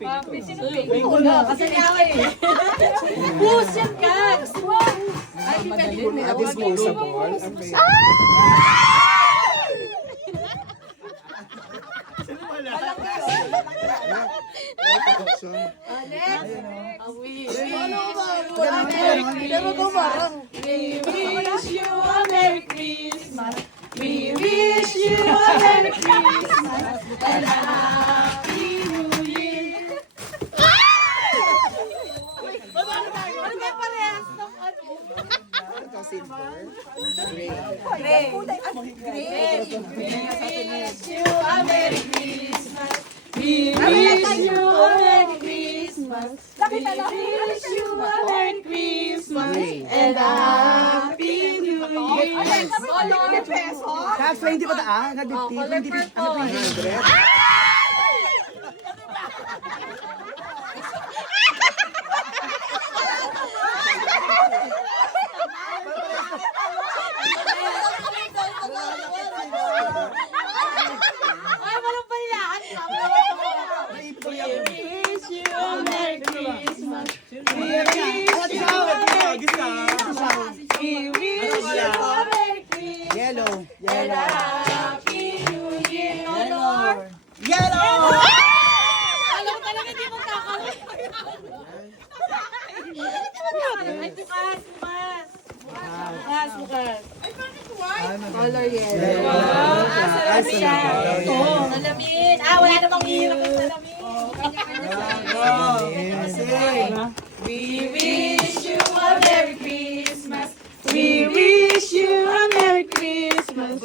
Kasi naman eh. Pusin ka! Ay, madali na. Disposable. We wish you a Merry Christmas. We wish you a Merry Christmas and a Happy New Year. Ano ba parehas ng ano? Gray. We wish you a Merry Christmas. We wish you a Merry Christmas. We wish you a Merry Christmas and a Happy New Year. Tax 20 pa taan? Nag-50? 20? Ano 300? Ay, walang bayaan. We wish you a Merry Christmas. We wish you a Merry Christmas. We wish you a Merry Christmas. Yellow. And a Happy New Year. Color. Yellow! Alam ko talaga di mo kakalain. Ay, bukas. Bukas. Color yellow. Salamin. Wala namang hirap yung salamin. We wish you a Merry Christmas. We wish you a Merry Christmas. We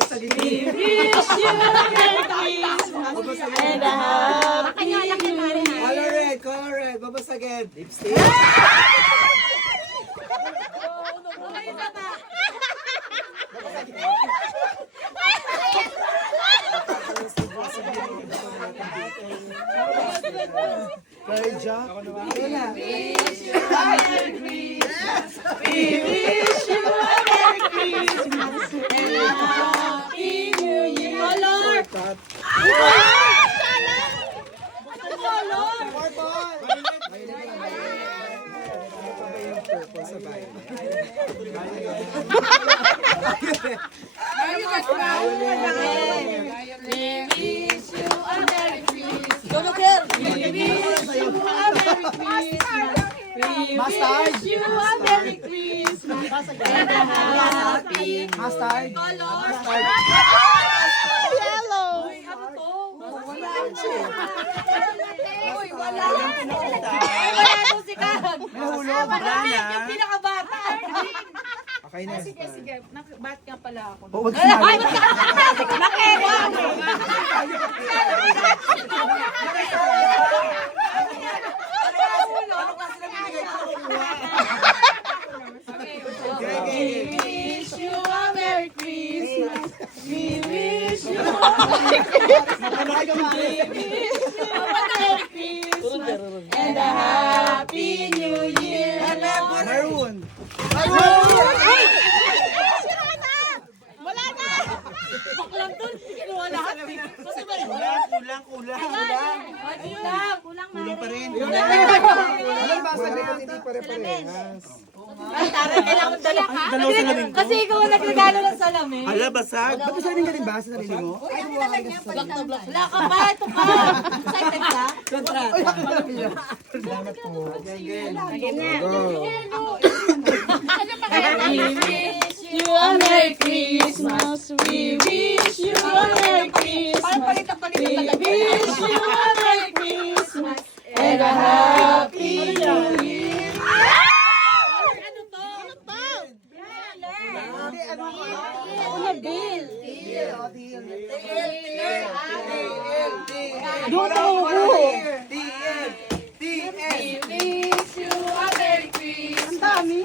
wish you a Merry Christmas and a Happy New Year. Color red. Babasagin. Lipstick. Kay Jack. We wish you a Merry Christmas. We wish you a Merry Christmas and a Happy New Year. Color. Purple sa bayan. We wish you a Merry Christmas. We wish you a Merry Christmas. We wish you a Merry Christmas and a Happy Mustard. Color. Yellow. Uy, ano to? Uy, wala. Wala to si Kag. Nahulog. Yung pinakabata. Okay na. Sige. Bat nga pala ako. Huwag sumali. Nakera. We wish you a Merry Christmas. We wish you a Merry Christmas and a Happy New Year. Maroon. Baklang dun, kinuha lahat. Kulang pa rin. Anong basa na yung hindi pare-parehas? Tara, kailangan dala ka. Kasi ikaw ang nagregalo ng salamin. Ala, basag. Ba't isa rin ka din ba sa sarili mo? Wala ka ba? Ito ka. Excited ka? Salamat po. We wish you a Merry Christmas. We wish you a Merry Christmas. We wish you a Merry Christmas and a Happy New Year. Ano to? Bill. We wish you a Merry Christmas. We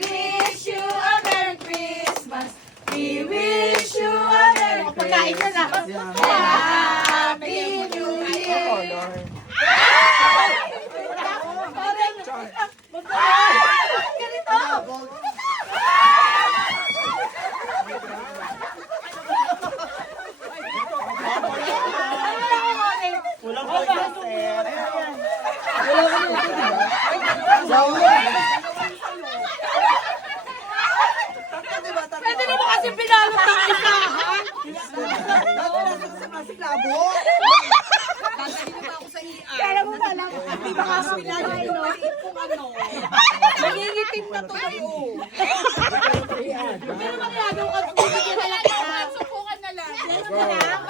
wish you a Merry Christmas. We wish you a Merry Christmas. Happy New Year. Walang pagkakas. Anim na tuloy. Pero magyagaw ka. Bibigyan na lang. Subukan na lang.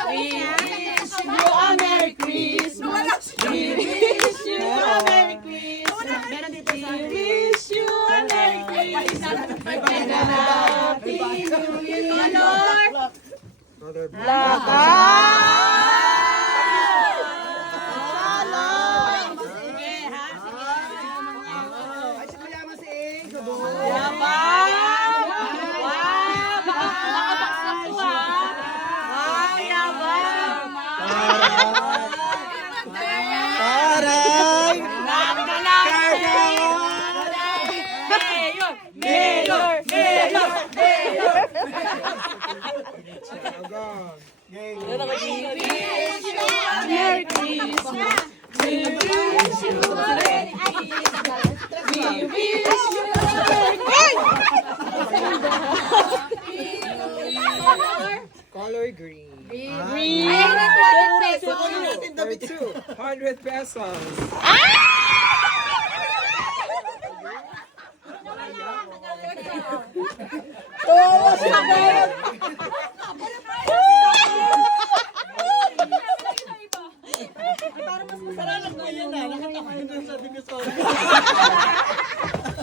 We wish you a Merry Christmas. We wish you a Merry Christmas. We wish you a Merry Christmas. And a Happy New Year. Ay, si Kuya si Ing. Taray! Merry Christmas. We wish you a Merry Christmas. We wish you a Merry Christmas. Color green. Green. Ay, 200 pesos.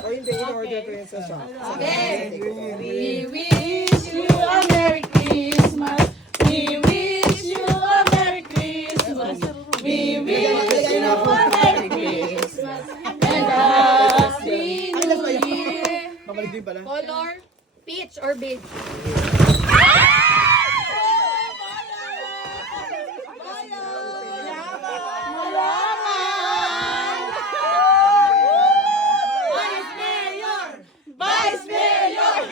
O hindi, in-order ko yun sa shop. We wish you a Merry Christmas. We wish you a Merry Christmas. We wish you a Merry Christmas. And a Happy New Year. Babalik din pala. Color, peach or beige? Vice Mayor! Vice Mayor!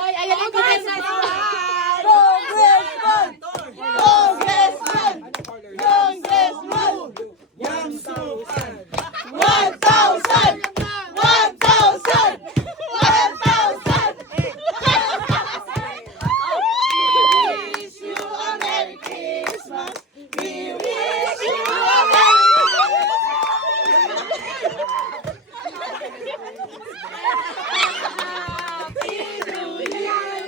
Ay, ayan ang Congressman! Congressman! 1,000! 1,000! 1,000! We wish you a Merry Christmas. We wish you a Merry Happy New Year.